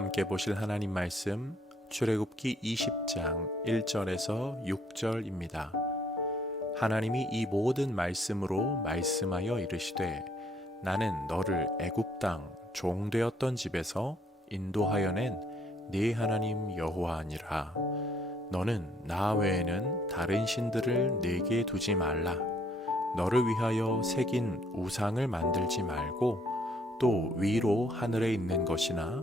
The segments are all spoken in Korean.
함께 보실 하나님 말씀 출애굽기 20장 1절에서 6절입니다. 하나님이 이 모든 말씀으로 말씀하여 이르시되 나는 너를 애굽 땅 종되었던 집에서 인도하여 낸네 하나님 여호와니라 너는 나 외에는 다른 신들을 내게 두지 말라 너를 위하여 새긴 우상을 만들지 말고 또 위로 하늘에 있는 것이나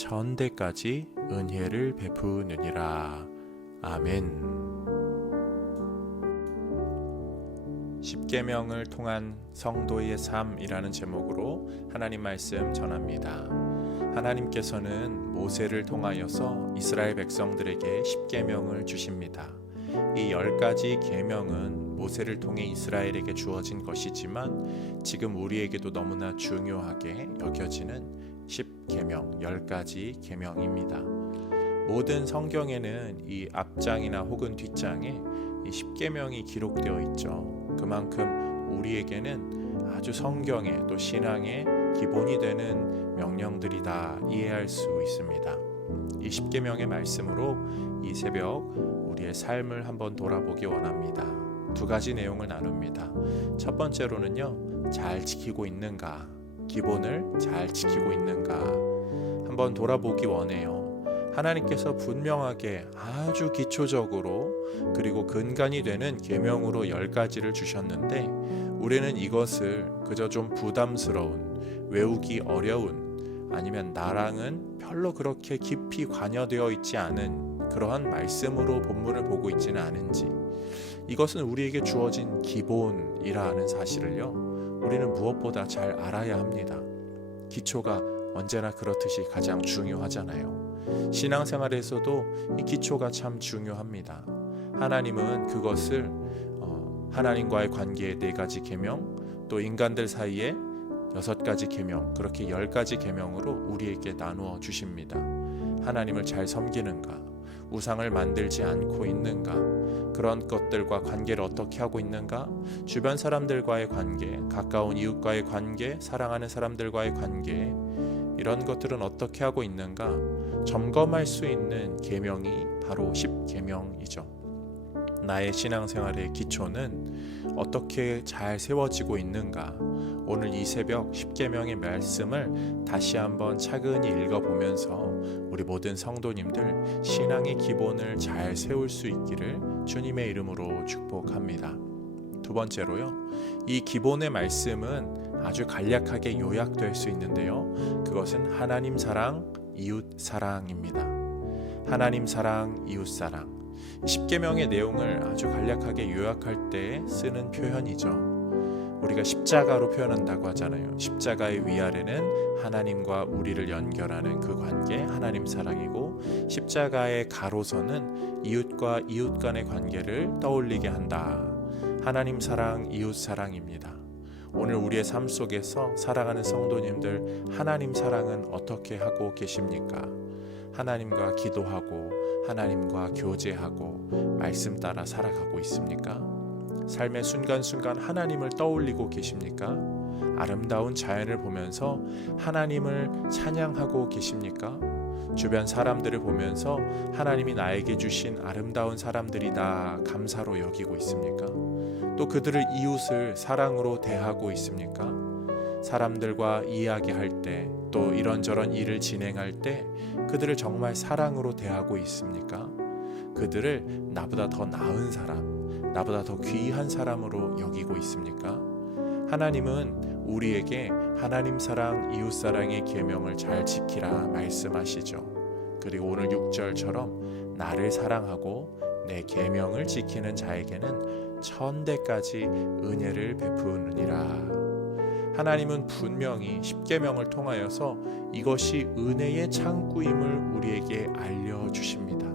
천대까지 은혜를 베푸느니라. 아멘. 십계명을 통한 성도의 삶이라는 제목으로 하나님 말씀 전합니다. 하나님께서는 모세를 통하여서 이스라엘 백성들에게 십계명을 주십니다. 이 열 가지 계명은 모세를 통해 이스라엘에게 주어진 것이지만 지금 우리에게도 너무나 중요하게 여겨지는 십계명 열 가지 계명입니다. 모든 성경에는 이 앞장이나 혹은 뒷장에 이 십계명이 기록되어 있죠. 그만큼 우리에게는 아주 성경의 또 신앙의 기본이 되는 명령들이다 이해할 수 있습니다. 이 십계명의 말씀으로 이 새벽 우리의 삶을 한번 돌아보기 원합니다. 두 가지 내용을 나눕니다. 첫 번째로는요, 잘 지키고 있는가, 기본을 잘 지키고 있는가, 한번 돌아보기 원해요. 하나님께서 분명하게 아주 기초적으로 그리고 근간이 되는 계명으로 열 가지를 주셨는데 우리는 이것을 그저 좀 부담스러운 외우기 어려운 아니면 나랑은 별로 그렇게 깊이 관여되어 있지 않은 그러한 말씀으로 본문을 보고 있지는 않은지 이것은 우리에게 주어진 기본이라는 사실을요 우리는 무엇보다 잘 알아야 합니다. 기초가 언제나 그렇듯이 가장 중요하잖아요. 신앙생활에서도 이 기초가 참 중요합니다. 하나님은 그것을 어, 하나님과의 관계의 네 가지 계명, 또 인간들 사이에 여섯 가지 계명, 그렇게 열 가지 계명으로 우리에게 나누어 주십니다. 하나님을 잘 섬기는가, 우상을 만들지 않고 있는가, 그런 것들과 관계를 어떻게 하고 있는가, 주변 사람들과의 관계, 가까운 이웃과의 관계, 사랑하는 사람들과의 관계, 이런 것들은 어떻게 하고 있는가? 점검할 수 있는 계명이 바로 십계명이죠. 나의 신앙생활의 기초는 어떻게 잘 세워지고 있는가 오늘 이 새벽 십계명의 말씀을 다시 한번 차근히 읽어보면서 우리 모든 성도님들 신앙의 기본을 잘 세울 수 있기를 주님의 이름으로 축복합니다. 두 번째로요. 이 기본의 말씀은 아주 간략하게 요약될 수 있는데요. 그것은 하나님 사랑, 이웃 사랑입니다. 하나님 사랑, 이웃 사랑. 십계명의 내용을 아주 간략하게 요약할 때 쓰는 표현이죠. 우리가 십자가로 표현한다고 하잖아요. 십자가의 위아래는 하나님과 우리를 연결하는 그 관계, 하나님 사랑이고 십자가의 가로선은 이웃과 이웃 간의 관계를 떠올리게 한다. 하나님 사랑, 이웃 사랑입니다. 오늘 우리의 삶 속에서 살아가는 성도님들 하나님 사랑은 어떻게 하고 계십니까? 하나님과 기도하고 하나님과 교제하고 말씀 따라 살아가고 있습니까? 삶의 순간순간 하나님을 떠올리고 계십니까? 아름다운 자연을 보면서 하나님을 찬양하고 계십니까? 주변 사람들을 보면서 하나님이 나에게 주신 아름다운 사람들이다 감사로 여기고 있습니까? 또 그들을 이웃을 사랑으로 대하고 있습니까? 사람들과 이야기할 때 또 이런저런 일을 진행할 때 그들을 정말 사랑으로 대하고 있습니까? 그들을 나보다 더 나은 사람, 나보다 더 귀한 사람으로 여기고 있습니까? 하나님은 우리에게 하나님 사랑, 이웃 사랑의 계명을 잘 지키라 말씀하시죠. 그리고 오늘 6절처럼 나를 사랑하고 내 계명을 지키는 자에게는 천대까지 은혜를 베푸느니라. 하나님은 분명히 십계명을 통하여서 이것이 은혜의 창구임을 우리에게 알려 주십니다.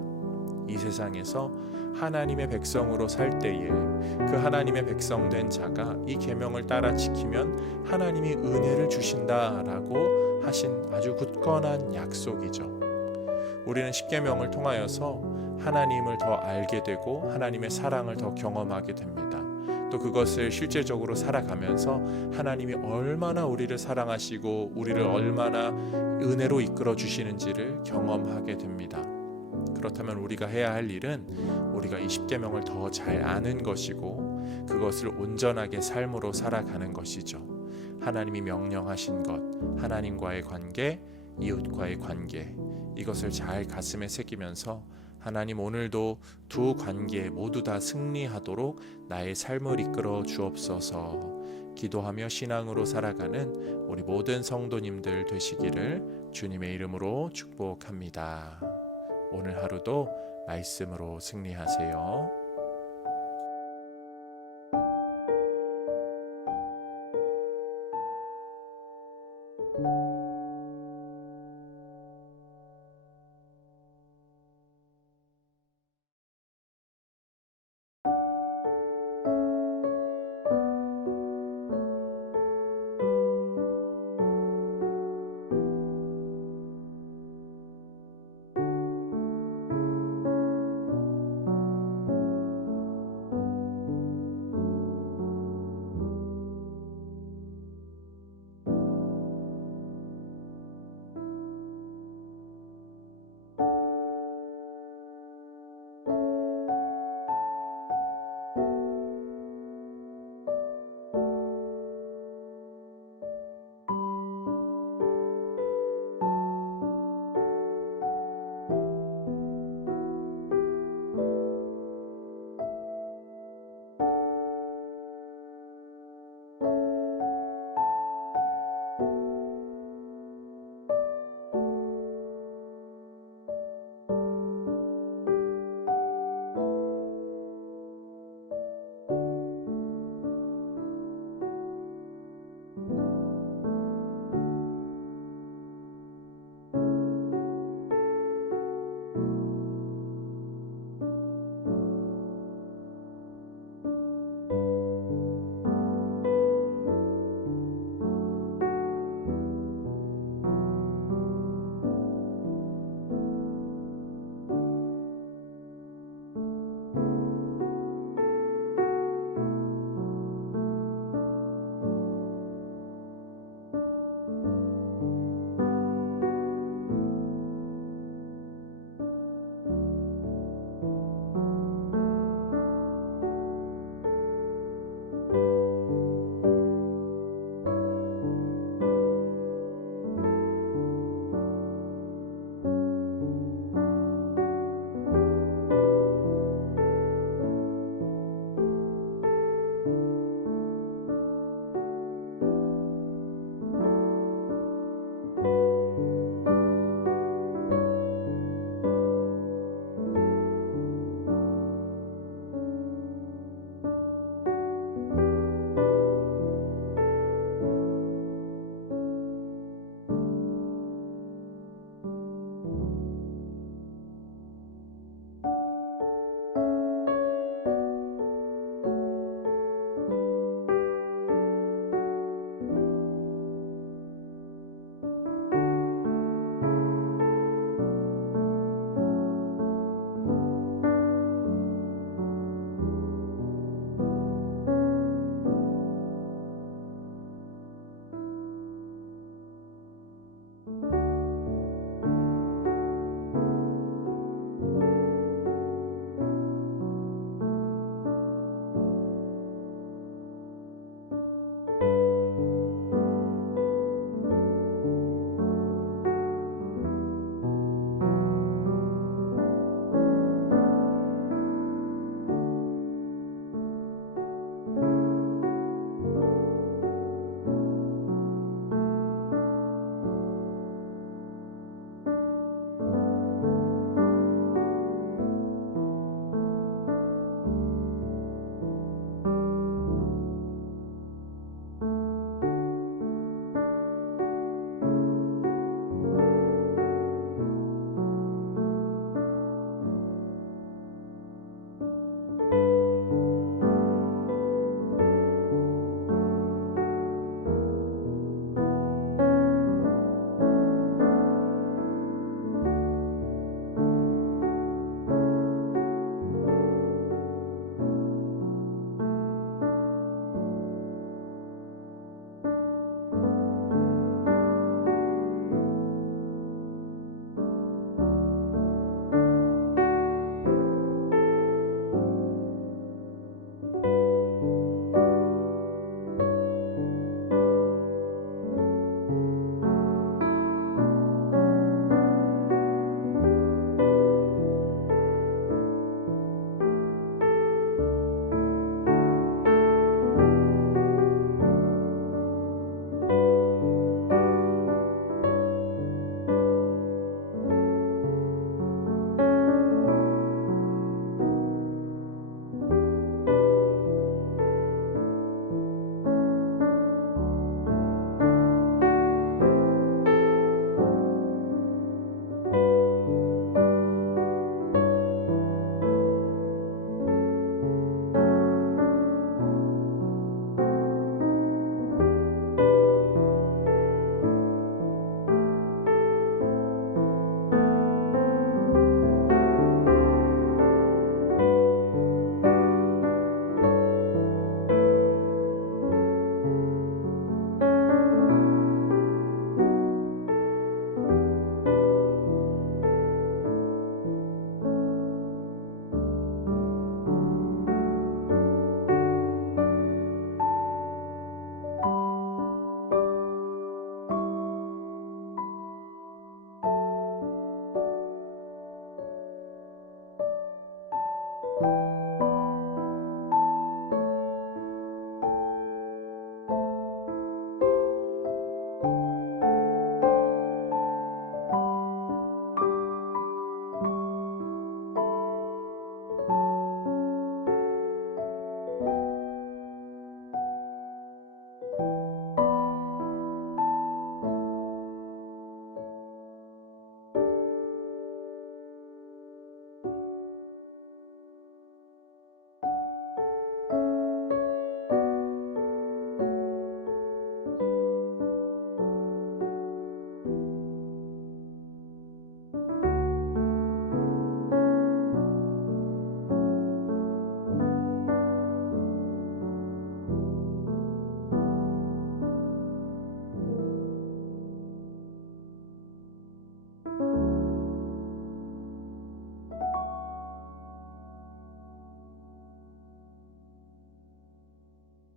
이 세상에서 하나님의 백성으로 살 때에 그 하나님의 백성 된 자가 이 계명을 따라 지키면 하나님이 은혜를 주신다라고 하신 아주 굳건한 약속이죠. 우리는 십계명을 통하여서 하나님을 더 알게 되고 하나님의 사랑을 더 경험하게 됩니다. 또 그것을 실제적으로 살아가면서 하나님이 얼마나 우리를 사랑하시고 우리를 얼마나 은혜로 이끌어 주시는지를 경험하게 됩니다. 그렇다면 우리가 해야 할 일은 우리가 이 십계명을 더 잘 아는 것이고 그것을 온전하게 삶으로 살아가는 것이죠. 하나님이 명령하신 것, 하나님과의 관계, 이웃과의 관계 이것을 잘 가슴에 새기면서 하나님 오늘도 두 관계 모두 다 승리하도록 나의 삶을 이끌어 주옵소서. 기도하며 신앙으로 살아가는 우리 모든 성도님들 되시기를 주님의 이름으로 축복합니다. 오늘 하루도 말씀으로 승리하세요.